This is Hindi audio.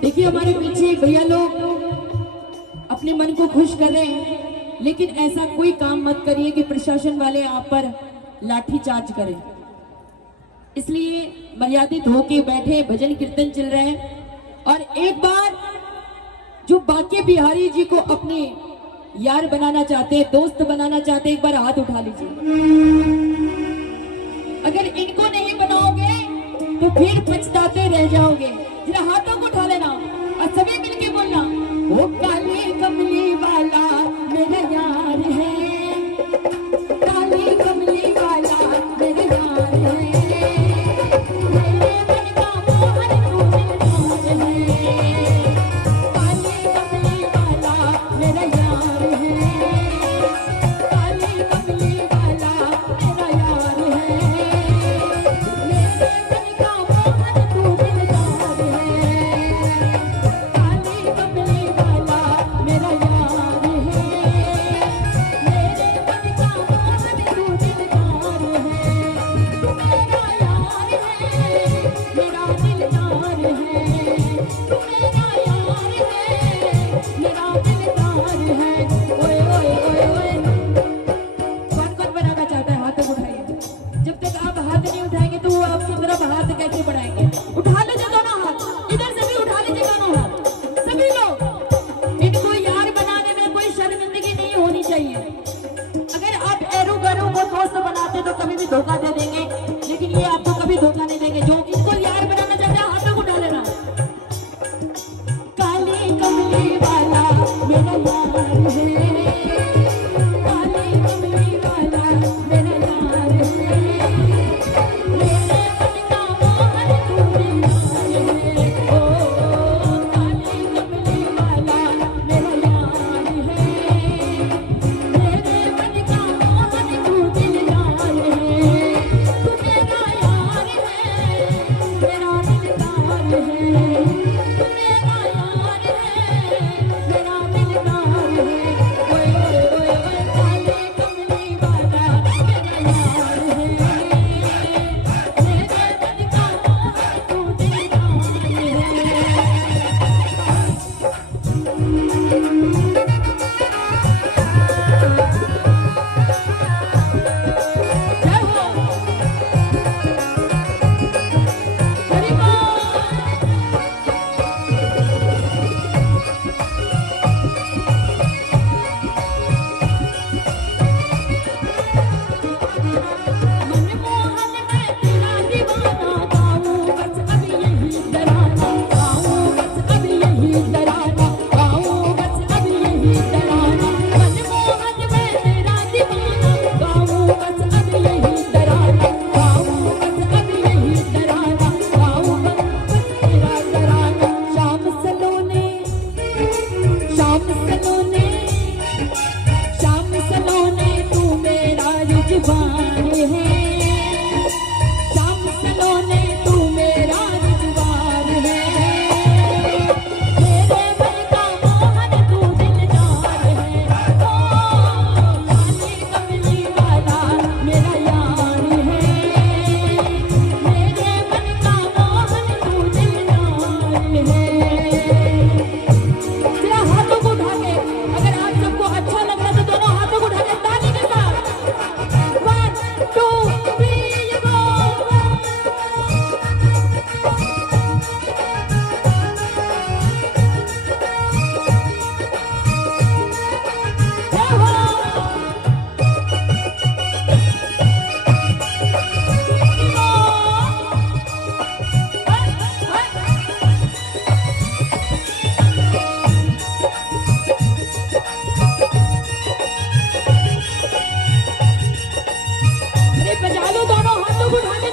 देखिए हमारे पीछे भैया लोग अपने मन को खुश कर रहे हैं, लेकिन ऐसा कोई काम मत करिए कि प्रशासन वाले आप पर लाठी चार्ज करें। इसलिए मर्यादित होके बैठे, भजन कीर्तन चल रहे हैं। और एक बार जो बाके बिहारी जी को अपने यार बनाना चाहते, दोस्त बनाना चाहते, एक बार हाथ उठा लीजिए। अगर इनको नहीं बनाओगे तो फिर पछताते रह जाओगे। जरा हाथों को उठा लेना और सभी मिलके बोलना, वो काली कमली वाला मेरा यार है, काली कमली वाला मेरा यार है, मेरे मन का मोहन तू दिलदार है, काली कमली वाला मेरा यार है, काली कमली वाला मेरा यार है, मेरे मन का मोहन तू दिलदार है, काली कमली वाला मेरा यार है, मेरे मन का मोहन तू दिलदार है, तू मेरा यार है, मेरा दिलदार है, तू मेरा यार है, मेरा दिलदार है। ओए ओए ओए ओए, कौन कौन बनाना चाहता है? हाथ उठाइए। जब तक आप हाथ नहीं उठाएंगे तो वो आपकी तरफ हाथ कैसे बढ़ाएंगे? उठा लीजिए दोनों हाथ, इधर से भी उठा लीजिए दोनों हाथ, सभी लोग। इनको यार बनाने में कोई शर्मिंदगी नहीं होनी चाहिए। अगर आप एरू गरू को दोस्त बनाते तो कभी भी धोखा दे देंगे, लेकिन ये आपको कभी धोखा नहीं देंगे। जो इनको यार बनाना चाहते हैं हाथों को उठा लेना। काली कमली वाला मेरा यार है, काली कमली वाला मेरा यार है, मेरे मन का मोहन तू दिलदार है, ओ काली कमली वाला मेरा यार है, मेरे मन का मोहन तू दिलदार है, दीवाने हैं, शाम सलोने तू मेरा रजवार है, मेरे मन का मोहन तू दिलदार है, ओ काली कमली वाला मेरा यार है, मेरे मन का मोहन तू दिलदार है। जरा हाथों को उठा के, अगर आप सबको अच्छा लग रहा है तो दोनों हाथों को उठा के ताली के साथ 1 2 3 गो। अरे बजा लो दोनों हाथों को उठा के।